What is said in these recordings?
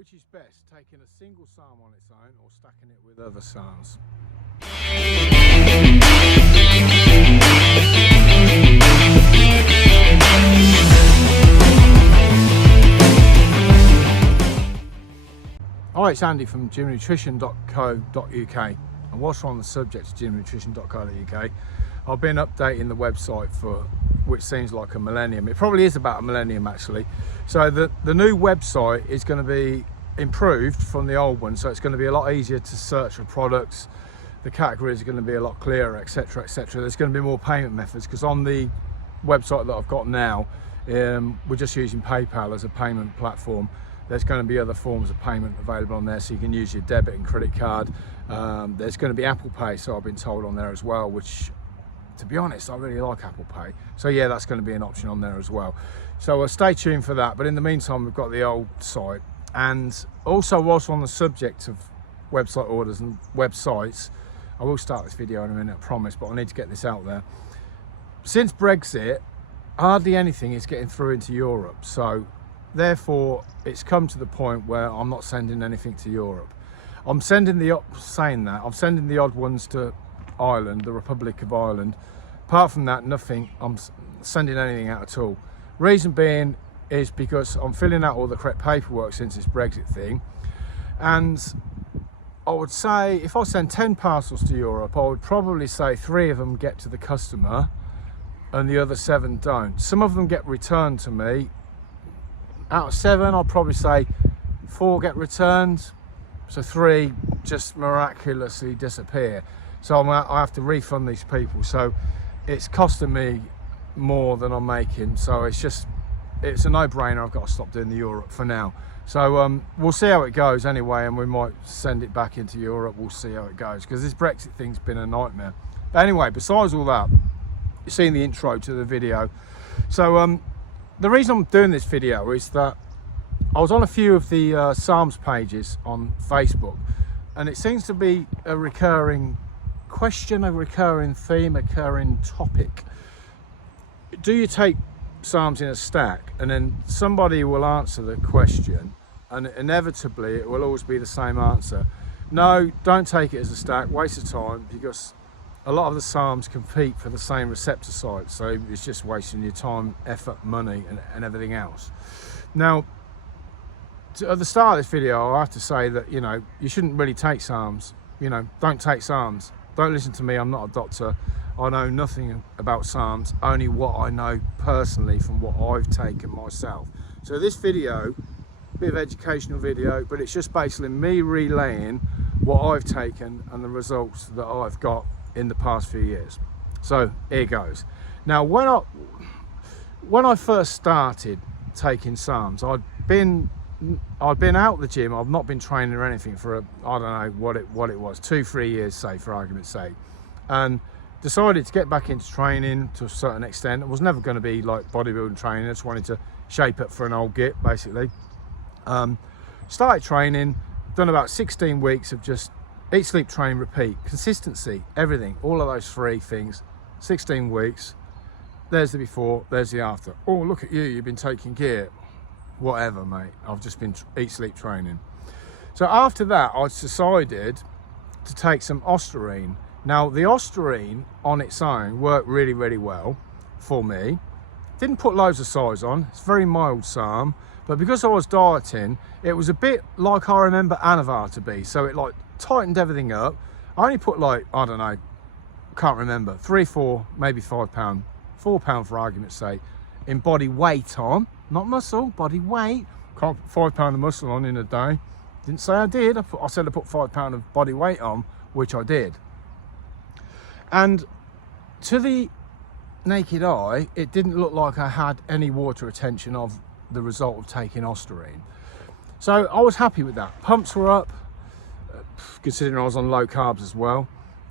Which is best, taking a single SARM on its own or stacking it with other SARMs? Hi, it's Andy from gymnutrition.co.uk, and whilst we're on the subject of gymnutrition.co.uk, I've been updating the website for which seems like a millennium. It probably is about a millennium actually. So the new website is going to be improved from the old one, so it's going to be a lot easier to search for products, the categories are going to be a lot clearer, etc, etc. There's going to be more payment methods, because on the website that I've got now, we're just using PayPal as a payment platform. There's going to be other forms of payment available on there, so you can use your debit and credit card. There's going to be Apple Pay, so I've been told, on there as well, which, to be honest, I really like Apple Pay. So yeah, that's going to be an option on there as well. So stay tuned for that. But in the meantime, we've got the old site. And also, whilst we're on the subject of website orders and websites, I will start this video in a minute, I promise, but I need to get this out there. Since Brexit, hardly anything is getting through into Europe. So therefore, it's come to the point where I'm not sending anything to Europe. I'm sending the odd ones to Ireland, the Republic of Ireland. Apart from that, nothing. I'm sending anything out at all. Reason being is because I'm filling out all the correct paperwork since this Brexit thing, and I would say if I send 10 parcels to Europe, I would probably say 3 of them get to the customer and the other 7 don't. Some of them get returned to me. Out of 7, I'll probably say 4 get returned, so 3 just miraculously disappear. So I have to refund these people, so it's costing me more than I'm making. So it's a no-brainer. I've got to stop doing the Europe for now. So we'll see how it goes anyway, and we might send it back into Europe. We'll see how it goes, because this Brexit thing's been a nightmare. But anyway, besides all that, you've seen the intro to the video. So the reason I'm doing this video is that I was on a few of the SARMS pages on Facebook, and it seems to be a recurring question, a recurring theme, a recurring topic. Do you take SARMs in a stack? And then somebody will answer the question, and inevitably it will always be the same answer: no, don't take it as a stack, waste of time, because a lot of the SARMs compete for the same receptor site, so it's just wasting your time, effort, money, and everything else. Now, at the start of this video, I have to say that, you know, you shouldn't really take SARMs. You know, don't take SARMs. Don't listen to me, I'm not a doctor. I know nothing about SARMs, only what I know personally from what I've taken myself. So this video, a bit of educational video, but it's just basically me relaying what I've taken and the results that I've got in the past few years. So here goes. Now, when I first started taking SARMs, I'd been out the gym. I've not been training or anything for I don't know what it was, 2-3 years, say, for argument's sake, and decided to get back into training to a certain extent. It was never going to be like bodybuilding training. I just wanted to shape up for an old git, basically. Started training, done about 16 weeks of just eat, sleep, train, repeat, consistency, everything, all of those 3 things. 16 weeks. There's the before, there's the after. Oh, look at you, you've been taking gear. Whatever, mate, I've just been eat, sleep, training. So after that, I decided to take some Ostarine. Now, the Ostarine on its own worked really, really well for me. Didn't put loads of size on. It's very mild SARM, but because I was dieting, it was a bit like I remember Anavar to be. So it like tightened everything up. I only put like, I don't know, can't remember, 3, 4, maybe 5 pound, 4 pound for argument's sake, in body weight on, not muscle, body weight. Can't put 5 pound of muscle on in a day. Didn't say I did. I said I put 5 pound of body weight on, which I did. And to the naked eye, it didn't look like I had any water retention of the result of taking Ostarine. So I was happy with that. Pumps were up, considering I was on low carbs as well.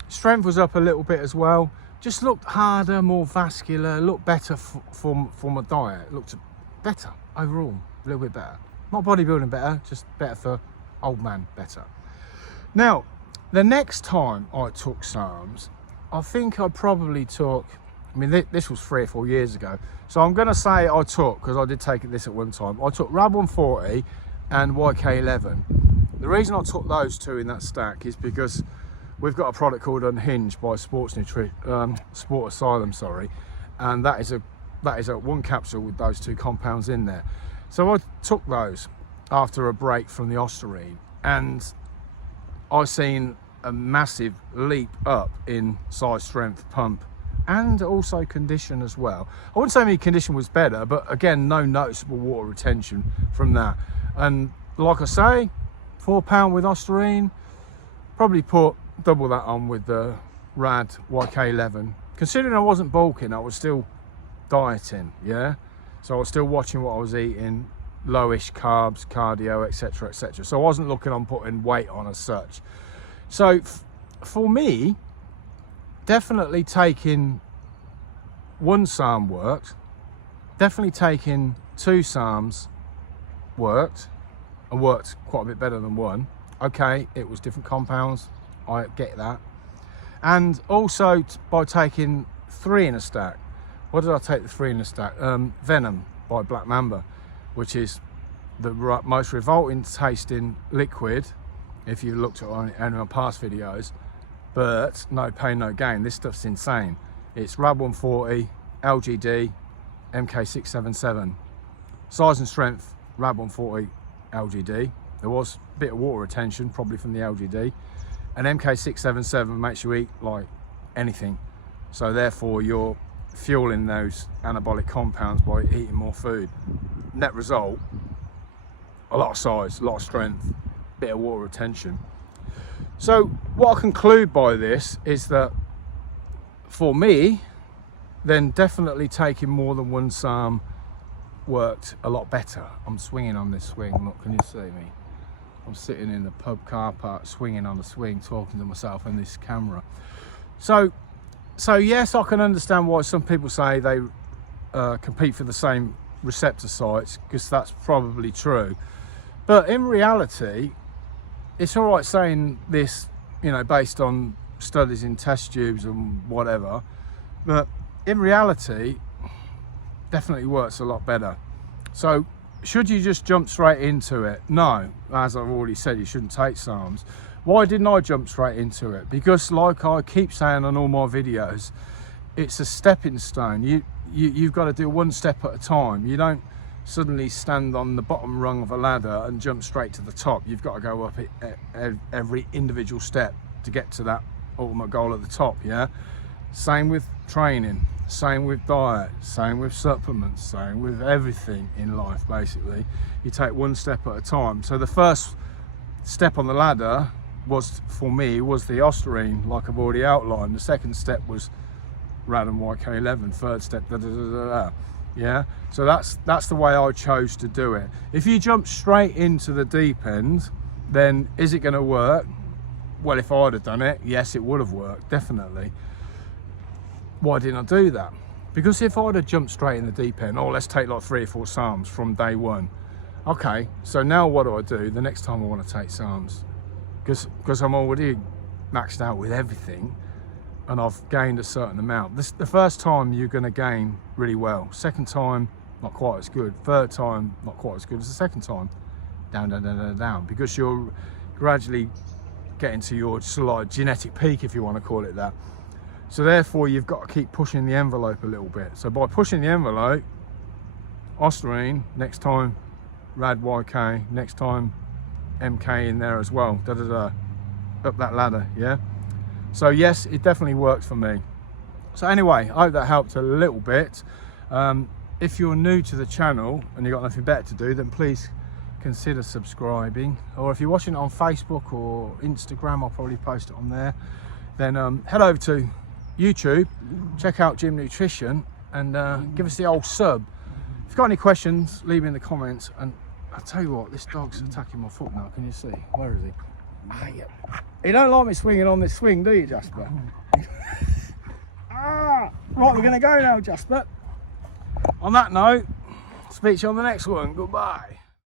Strength was up a little bit as well. Just looked harder, more vascular, looked better for my diet. It looked better overall, a little bit better. Not bodybuilding better, just better for old man better. Now, the next time I took SARMs, I think I probably took, I mean, this was 3 or 4 years ago, so I'm going to say I took, because I did take this at one time, I took Rab 140 and YK11. The reason I took those two in that stack is because we've got a product called Unhinged by Sport Asylum, sorry, and that is a one capsule with those two compounds in there. So I took those after a break from the Ostarine, and I've seen a massive leap up in size, strength, pump, and also condition as well. I wouldn't say my condition was better, but again, no noticeable water retention from that. And like I say, £4 with Ostarine, probably put double that on with the Rad YK11. Considering I wasn't bulking, I was still dieting, yeah? So I was still watching what I was eating, lowish carbs, cardio, etc, etc. So I wasn't looking on putting weight on as such. So for me, definitely taking one SARM worked, definitely taking two SARMs worked, and worked quite a bit better than one. Okay, it was different compounds, I get that. And also by taking 3 in a stack. What did I take the 3 in a stack? Venom by Black Mamba, which is the most revolting tasting liquid, if you looked at any of my past videos, but no pain, no gain. This stuff's insane. It's Rad 140, LGD, MK677. Size and strength, Rad 140, LGD. There was a bit of water retention, probably from the LGD. And MK677 makes you eat like anything. So therefore you're fueling those anabolic compounds by eating more food. Net result, a lot of size, a lot of strength, bit of water retention. So what I conclude by this is that for me, then definitely taking more than one SARM worked a lot better. I'm swinging on this swing, look, can you see me? I'm sitting in the pub car park, swinging on the swing, talking to myself and this camera. So yes, I can understand why some people say they compete for the same receptor sites, because that's probably true. But in reality, it's all right saying this, you know, based on studies in test tubes and whatever, but in reality, definitely works a lot better. So should you just jump straight into it? No, as I've already said, you shouldn't take SARMs. Why didn't I jump straight into it? Because like I keep saying on all my videos, it's a stepping stone. You've got to do one step at a time. You don't suddenly stand on the bottom rung of a ladder and jump straight to the top. You've got to go up every individual step to get to that ultimate goal at the top, yeah? Same with training, same with diet, same with supplements, same with everything in life, basically. You take one step at a time. So the first step on the ladder was, for me, was the Ostarine, like I've already outlined. The second step was Rad and YK11, third step, yeah? So that's the way I chose to do it. If you jump straight into the deep end, then is it going to work? Well, if I'd have done it, yes, it would have worked, definitely. Why didn't I do that? Because if I'd have jumped straight in the deep end, let's take like 3 or 4 SARMs from day one. Okay, so now what do I do the next time I want to take SARMs? Because I'm already maxed out with everything and I've gained a certain amount. The first time you're going to gain really well. Second time, not quite as good. Third time, not quite as good as the second time. Down, down, down, down, down. Because you're gradually getting to your sort of genetic peak, if you want to call it that. So therefore, you've got to keep pushing the envelope a little bit. So by pushing the envelope, Ostarine, next time Rad YK, next time MK in there as well, up that ladder, yeah? So yes, it definitely works for me. So anyway, I hope that helped a little bit. If you're new to the channel and you've got nothing better to do, then please consider subscribing. Or if you're watching it on Facebook or Instagram, I'll probably post it on there. Then head over to YouTube, check out Gymnutrition, and give us the old sub. If you've got any questions, leave me in the comments. And I'll tell you what, this dog's attacking my foot now. Can you see? Where is he? You don't like me swinging on this swing, do you, Jasper? Right, we're going to go now, Jasper. On that note, speak to you on the next one. Goodbye.